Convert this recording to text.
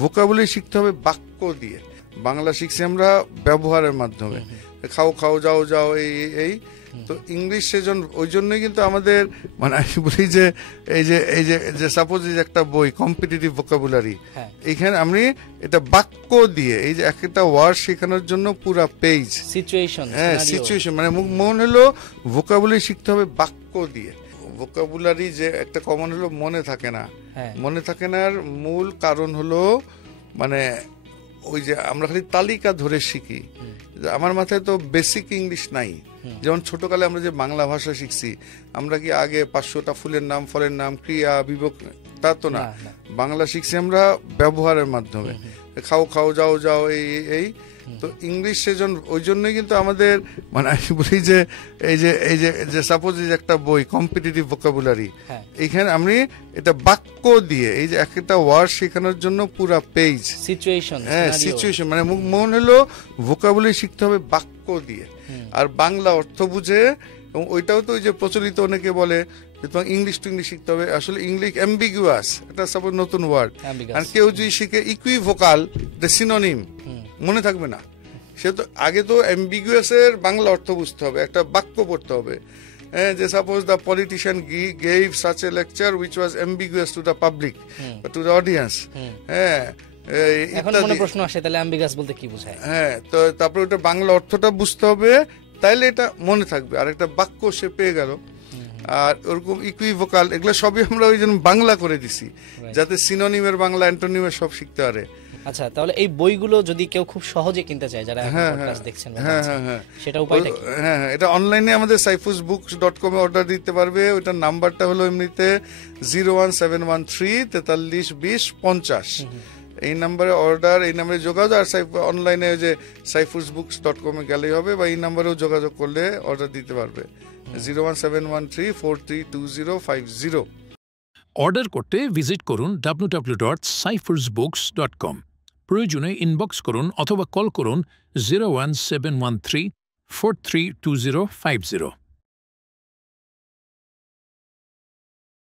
Vocabulary শিখতে হবে বাক্য দিয়ে। বাংলা শিখছি আমরা ব্যবহারের মাধ্যমে, খাও খাও যাও যাও এই তো ইংলিশ সেজন ওই জন্যই কিন্তু আমাদের মানে আমি বলি যে এই যে সাপোজ এই যে একটা বই কম্পিটিটিভ ভোকাবুলারি, এখানে আমি এটা বাক্য দিয়ে এই যে একটা ওয়ার্ড শেখানোর জন্য পুরো পেজ সিচুয়েশন মানে মনে হলো ভোকাবুলারি শিখতে হবে বাক্য দিয়ে। ভোকাবুলারি যে একটা কমন হলো মনে থাকে না, মনে থাকে না মূল কারণ হলো মানে ওই যে আমরা খালি তালিকা ধরে শিখি। আমার মাথায় তো বেসিক ইংলিশ নাই। যেমন ছোটকালে আমরা যে বাংলা ভাষা শিখছি, আমরা কি আগে 500টা ফুলের নাম ফলের নাম ক্রিয়া বিভক্তি তা তো না, বাংলা শিখছি আমরা ব্যবহারের মাধ্যমে, খাও খাও যাও যাও এই তো ইংলিশ সেজন ওই জন্যই কিন্তু আমাদের মানে আমি বলি যে এই যে সাপোজ এই যে একটা বই কম্পিটিটিভ ভোকাবুলারি, এখানে আমি এটা বাক্য দিয়ে এই যে একটা ওয়ার্ড শেখানোর জন্য পুরো পেজ সিচুয়েশন মানে মনে হলো ভোকাবুলারি শিখতে হবে বাক্য দিয়ে আর বাংলা অর্থ বুঝে। এবং ওইটাও তো ওই যে প্রচলিত অনেকে বলে যে তোমার ইংলিশ টু ইংলিশ শিখতে হবে, আসলে ইংলিশ অ্যাম্বিগুয়াস, এটা সাপোজ নতুন ওয়ার্ড, আর কেউ যদি শিখে ইকুইভোকাল এটা সিনোনিম মনে থাকবে না। সে তো আগে তো অ্যাম্বিগুয়াস এর বাংলা অর্থ বুঝতে হবে, একটা বাক্য পড়তে হবে। যে suppose the politician gave such a lecture which was ambiguous to the public to the audience. এখন মনে প্রশ্ন আসে তাহলে অ্যাম্বিগাস বলতে কি বোঝায়? তো তারপরে ওটা বাংলা অর্থটা বুঝতে হবে, তাইলে এটা মনে থাকবে। আর একটা বাক্য সে পেয়ে গেল। আর ওরকম ইকুইভোকাল এগুলো সবই আমরা ওই জন্য বাংলা করে দিছি যাতে সিনোনিমের বাংলা অ্যান্টোনিমের সব শিখতে পারে। আচ্ছা, তাহলে এই বইগুলো যদি কেউ খুব সহজে কিনতে চায়, যারা পডকাস্ট দেখছেন, সেটা উপায়টা কি? এটা অনলাইনে আমাদের saifusbooks.com এ অর্ডার দিতে পারবে। ওটার নাম্বারটা হলো এমনিতে 01713 43 20 50। এই নাম্বারে অর্ডার, এই নাম্বারে যোগাযোগ, আর অনলাইনে যে saifusbooks.com এ গেলেই হবে, বা এই নাম্বারেও যোগাযোগ করলে অর্ডার দিতে পারবে 01713 432050। অর্ডার করতে ভিজিট করুন www.saifursbooks.com। প্রয়োজনে ইনবক্স করুন অথবা কল করুন 01713 432050।